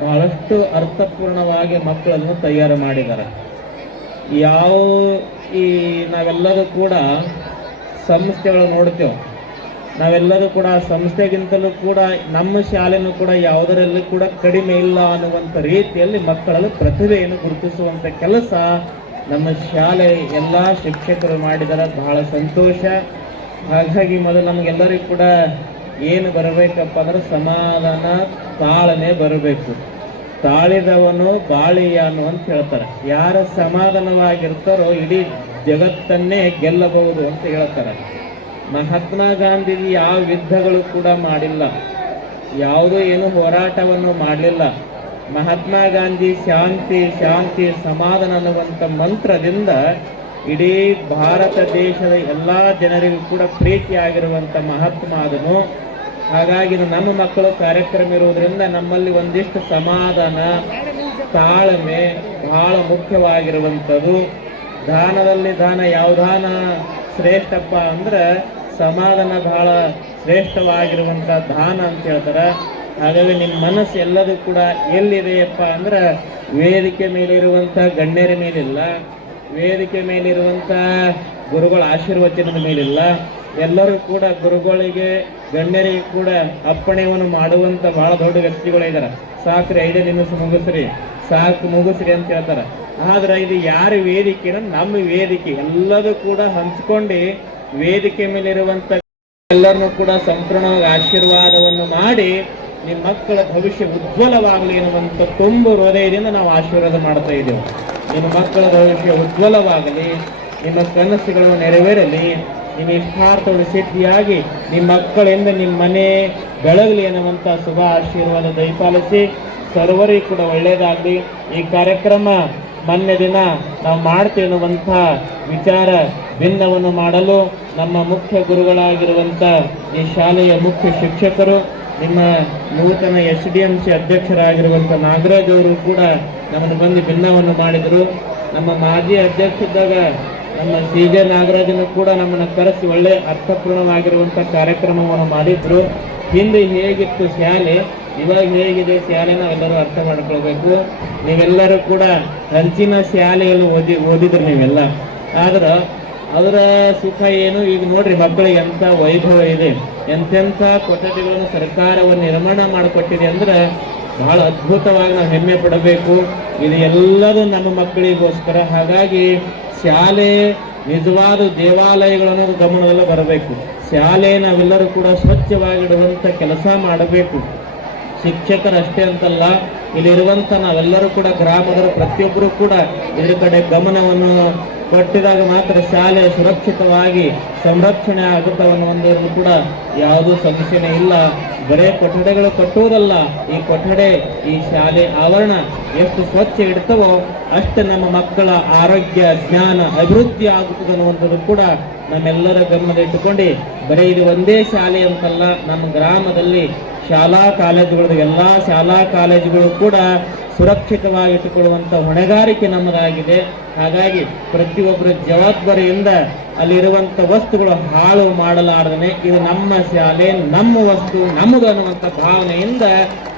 ಬಹಳಷ್ಟು ಅರ್ಥಪೂರ್ಣವಾಗಿ ಮಕ್ಕಳನ್ನು ತಯಾರು ಮಾಡಿದ್ದಾರೆ. ನಾವೆಲ್ಲರೂ ಕೂಡ ಸಂಸ್ಥೆಗಳು ನೋಡ್ತೇವೆ, ನಾವೆಲ್ಲರೂ ಕೂಡ ಸಂಸ್ಥೆಗಿಂತಲೂ ಕೂಡ ನಮ್ಮ ಶಾಲೆನೂ ಕೂಡ ಯಾವುದರಲ್ಲಿ ಕೂಡ ಕಡಿಮೆ ಇಲ್ಲ ಅನ್ನುವಂಥ ರೀತಿಯಲ್ಲಿ ಮಕ್ಕಳಲ್ಲಿ ಪ್ರತಿಭೆಯನ್ನು ಗುರುತಿಸುವಂಥ ಕೆಲಸ ನಮ್ಮ ಶಾಲೆ ಎಲ್ಲ ಶಿಕ್ಷಕರು ಮಾಡಿದರೆ ಬಹಳ ಸಂತೋಷ. ಹಾಗಾಗಿ ಮೊದಲು ನಮಗೆಲ್ಲರಿಗೂ ಕೂಡ ಏನು ಬರಬೇಕಪ್ಪ ಅಂದ್ರೆ ಸಮಾಧಾನ, ತಾಳ್ಮೆ ಬರಬೇಕು. ತಾಳಿದವನು ಬಾಳಿಯಾನು ಅಂತ ಹೇಳ್ತಾರೆ. ಯಾರು ಸಮಾಧಾನವಾಗಿರ್ತಾರೋ ಇಡೀ ಜಗತ್ತನ್ನೇ ಗೆಲ್ಲಬಹುದು ಅಂತ ಹೇಳ್ತಾರೆ. ಮಹಾತ್ಮ ಗಾಂಧೀಜಿ ಯಾವ ಯುದ್ಧಗಳು ಕೂಡ ಮಾಡಿಲ್ಲ, ಯಾವುದೂ ಏನು ಹೋರಾಟವನ್ನು ಮಾಡಲಿಲ್ಲ. ಮಹಾತ್ಮ ಗಾಂಧಿ ಶಾಂತಿ ಶಾಂತಿ ಸಮಾಧಾನ ಅನ್ನುವಂಥ ಮಂತ್ರದಿಂದ ಇಡೀ ಭಾರತ ದೇಶದ ಎಲ್ಲ ಜನರಿಗೂ ಕೂಡ ಪ್ರೀತಿಯಾಗಿರುವಂಥ ಮಹಾತ್ಮ ಅದನು. ಹಾಗಾಗಿ ನಮ್ಮ ಮಕ್ಕಳು ಕಾರ್ಯಕ್ರಮ ಇರುವುದರಿಂದ ನಮ್ಮಲ್ಲಿ ಒಂದಿಷ್ಟು ಸಮಾಧಾನ, ತಾಳ್ಮೆ ಬಹಳ ಮುಖ್ಯವಾಗಿರುವಂಥದ್ದು. ದಾನದಲ್ಲಿ ದಾನ ಯಾವ ದಾನ ಶ್ರೇಷ್ಠಪ್ಪ ಅಂದ್ರೆ ಸಮಾಧಾನ ಬಹಳ ಶ್ರೇಷ್ಠವಾಗಿರುವಂಥ ದಾನ ಅಂತ ಹೇಳ್ತಾರೆ. ಹಾಗಾಗಿ ನಿಮ್ಮ ಮನಸ್ಸು ಎಲ್ಲದೂ ಕೂಡ ಎಲ್ಲಿದೆಯಪ್ಪ ಅಂದ್ರೆ ವೇದಿಕೆ ಮೇಲಿರುವಂಥ ಗಣ್ಯರ ಮೇಲಿಲ್ಲ, ವೇದಿಕೆ ಮೇಲಿರುವಂಥ ಗುರುಗಳ ಆಶೀರ್ವಚನದ ಮೇಲಿಲ್ಲ. ಎಲ್ಲರೂ ಕೂಡ ಗುರುಗಳಿಗೆ ಗಣ್ಯರಿಗೆ ಕೂಡ ಅಪ್ಪಣೆಯನ್ನು ಮಾಡುವಂಥ ಬಹಳ ದೊಡ್ಡ ವ್ಯಕ್ತಿಗಳಿದ್ದಾರೆ. ಸಾಕ್ರಿ 5 ನಿಮಿಷ ಮುಗಿಸ್ರಿ, ಸಾಕು ಮುಗಿಸ್ರಿ ಅಂತ ಹೇಳ್ತಾರೆ. ಆದ್ರೆ ಇದು ಯಾರ ವೇದಿಕೆನ ನಮ್ಮ ವೇದಿಕೆ ಎಲ್ಲದೂ ಕೂಡ ಹಂಚ್ಕೊಂಡು ವೇದಿಕೆ ಮೇಲಿರುವಂಥ ಎಲ್ಲರನ್ನೂ ಕೂಡ ಸಂಪೂರ್ಣವಾಗಿ ಆಶೀರ್ವಾದವನ್ನು ಮಾಡಿ ನಿಮ್ಮ ಮಕ್ಕಳ ಭವಿಷ್ಯ ಉಜ್ವಲವಾಗಲಿ ಎನ್ನುವಂಥ ತುಂಬ ಹೃದಯದಿಂದ ನಾವು ಆಶೀರ್ವಾದ ಮಾಡ್ತಾ ಇದ್ದೇವೆ. ನಿಮ್ಮ ಮಕ್ಕಳ ಭವಿಷ್ಯ ಉಜ್ವಲವಾಗಲಿ, ನಿಮ್ಮ ಕನಸುಗಳು ನೆರವೇರಲಿ, ನಿಮ್ಮ ಇಷ್ಟಾರ್ಥಗಳು ಸಿದ್ಧಿಯಾಗಿ ನಿಮ್ಮ ಮಕ್ಕಳಿಂದ ನಿಮ್ಮ ಮನೆ ಬೆಳಗಲಿ ಎನ್ನುವಂಥ ಶುಭ ಆಶೀರ್ವಾದ ದಯಪಾಲಿಸಿ ಸರ್ವರಿಗೂ ಕೂಡ ಒಳ್ಳೆಯದಾಗಲಿ. ಈ ಕಾರ್ಯಕ್ರಮ ಮೊನ್ನೆ ದಿನ ನಾವು ಮಾಡ್ತೇವೆ ಅನ್ನುವಂಥ ವಿಚಾರ ಭಿನ್ನವನ್ನು ಮಾಡಲು ನಮ್ಮ ಮುಖ್ಯ ಗುರುಗಳಾಗಿರುವಂಥ ಈ ಶಾಲೆಯ ಮುಖ್ಯ ಶಿಕ್ಷಕರು, ನಿಮ್ಮ ನೂತನ SDMC ಅಧ್ಯಕ್ಷರಾಗಿರುವಂಥ ನಾಗರಾಜ್ ಅವರು ಕೂಡ ನಮ್ಮನ್ನು ಬಂದು ಭಿನ್ನವನ್ನು ಮಾಡಿದರು. ನಮ್ಮ ಮಾಜಿ ಅಧ್ಯಕ್ಷರಿದ್ದಾಗ ನಮ್ಮ CJ ನಾಗರಾಜನು ಕೂಡ ನಮ್ಮನ್ನು ಕರೆಸಿ ಒಳ್ಳೆ ಅರ್ಥಪೂರ್ಣವಾಗಿರುವಂಥ ಕಾರ್ಯಕ್ರಮವನ್ನು ಮಾಡಿದ್ರು. ಹಿಂದೆ ಹೇಗಿತ್ತು ಶಾಲೆ, ಇವಾಗ ಹೇಗಿದೆ ಶಾಲೆ ನಾವೆಲ್ಲರೂ ಅರ್ಥ ಮಾಡ್ಕೊಳ್ಬೇಕು. ನೀವೆಲ್ಲರೂ ಕೂಡ ಹಂಚಿನ ಶಾಲೆಯಲ್ಲಿ ಓದಿದ್ರು ನೀವೆಲ್ಲ. ಆದ್ರೆ ಅದರ ಸುಖ ಏನು, ಈಗ ನೋಡ್ರಿ ಮಕ್ಕಳಿಗೆ ಎಂಥ ವೈಭವ ಇದೆ, ಎಂತೆಂಥ ಕೊಠಡಿಗಳನ್ನು ಸರ್ಕಾರವನ್ನು ನಿರ್ಮಾಣ ಮಾಡಿಕೊಟ್ಟಿದೆ ಅಂದ್ರೆ ಬಹಳ ಅದ್ಭುತವಾಗಿ ನಾವು ಹೆಮ್ಮೆ ಪಡಬೇಕು. ಇದು ಎಲ್ಲದೂ ನಮ್ಮ ಮಕ್ಕಳಿಗೋಸ್ಕರ. ಹಾಗಾಗಿ ಶಾಲೆ ನಿಜವಾದ ದೇವಾಲಯಗಳನ್ನು ಗಮನದಲ್ಲಿ ಬರಬೇಕು. ಶಾಲೆ ನಾವೆಲ್ಲರೂ ಕೂಡ ಸ್ವಚ್ಛವಾಗಿಡುವಂಥ ಕೆಲಸ ಮಾಡಬೇಕು. ಶಿಕ್ಷಕರಷ್ಟೇ ಅಂತಲ್ಲ, ಇಲ್ಲಿರುವಂಥ ನಾವೆಲ್ಲರೂ ಕೂಡ ಗ್ರಾಮದ ಪ್ರತಿಯೊಬ್ಬರು ಕೂಡ ಇದ್ರ ಕಡೆ ಗಮನವನ್ನು ಕೊಟ್ಟಿದಾಗ ಮಾತ್ರ ಶಾಲೆ ಸುರಕ್ಷಿತವಾಗಿ ಸಂರಕ್ಷಣೆ ಆಗುತ್ತೆ ಅನ್ನುವಂಥದ್ದು ಕೂಡ ಯಾವುದೂ ಸಮಸ್ಯೆನೇ ಇಲ್ಲ. ಬರೇ ಕೊಠಡಿಗಳು ಕಟ್ಟುವುದಲ್ಲ, ಈ ಕೊಠಡಿ ಈ ಶಾಲೆ ಆವರಣ ಎಷ್ಟು ಸ್ವಚ್ಛ ಇಡ್ತವೋ ಅಷ್ಟು ನಮ್ಮ ಮಕ್ಕಳ ಆರೋಗ್ಯ ಜ್ಞಾನ ಅಭಿವೃದ್ಧಿ ಆಗುತ್ತದೆ ಅನ್ನುವಂಥದ್ದು ಕೂಡ ನಮ್ಮೆಲ್ಲರ ಗಮನದಲ್ಲಿಟ್ಟುಕೊಂಡು, ಬರೀ ಇದು ಒಂದೇ ಶಾಲೆ ಅಂತಲ್ಲ, ನಮ್ಮ ಗ್ರಾಮದಲ್ಲಿ ಶಾಲಾ ಕಾಲೇಜುಗಳು ಎಲ್ಲ ಶಾಲಾ ಕಾಲೇಜುಗಳು ಕೂಡ ಸುರಕ್ಷಿತವಾಗಿ ಇಟ್ಟುಕೊಳ್ಳುವಂಥ ಹೊಣೆಗಾರಿಕೆ ನಮ್ಮದಾಗಿದೆ. ಹಾಗಾಗಿ ಪ್ರತಿಯೊಬ್ಬರ ಜವಾಬ್ದಾರಿಯಿಂದ ಅಲ್ಲಿರುವಂಥ ವಸ್ತುಗಳು ಹಾಳು ಮಾಡಲಾರದೇ ಇದು ನಮ್ಮ ಶಾಲೆ, ನಮ್ಮ ವಸ್ತು ನಮ್ಮದು ಅನ್ನುವಂಥ ಭಾವನೆಯಿಂದ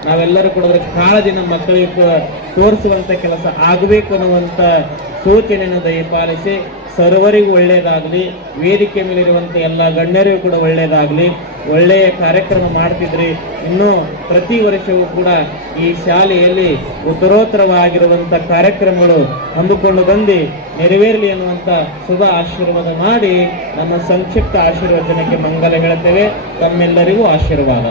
ನಾವೆಲ್ಲರೂ ಕೂಡ ಅದರ ಕಾಳಜಿ ನಮ್ಮ ಮಕ್ಕಳಿಗೆ ತೋರಿಸುವಂಥ ಕೆಲಸ ಆಗಬೇಕು ಅನ್ನುವಂಥ ಸೂಚನೆಯನ್ನು ದಯಪಾಲಿಸಿ ಸರ್ವರಿಗೂ ಒಳ್ಳೆಯದಾಗಲಿ. ವೇದಿಕೆ ಮೇಲಿರುವಂಥ ಎಲ್ಲ ಗಣ್ಯರಿಗೂ ಕೂಡ ಒಳ್ಳೆಯದಾಗಲಿ. ಒಳ್ಳೆಯ ಕಾರ್ಯಕ್ರಮ ಮಾಡ್ತಿದ್ರಿ. ಇನ್ನೂ ಪ್ರತಿ ವರ್ಷವೂ ಕೂಡ ಈ ಶಾಲೆಯಲ್ಲಿ ಉತ್ತರೋತ್ತರವಾಗಿರುವಂಥ ಕಾರ್ಯಕ್ರಮಗಳು ಹಮ್ಮಿಕೊಂಡು ಬಂದು ನೆರವೇರಲಿ ಅನ್ನುವಂಥ ಶುಭ ಆಶೀರ್ವಾದ ಮಾಡಿ ನಮ್ಮ ಸಂಕ್ಷಿಪ್ತ ಆಶೀರ್ವಚನಕ್ಕೆ ಮಂಗಲ ಹೇಳ್ತೇವೆ. ತಮ್ಮೆಲ್ಲರಿಗೂ ಆಶೀರ್ವಾದ.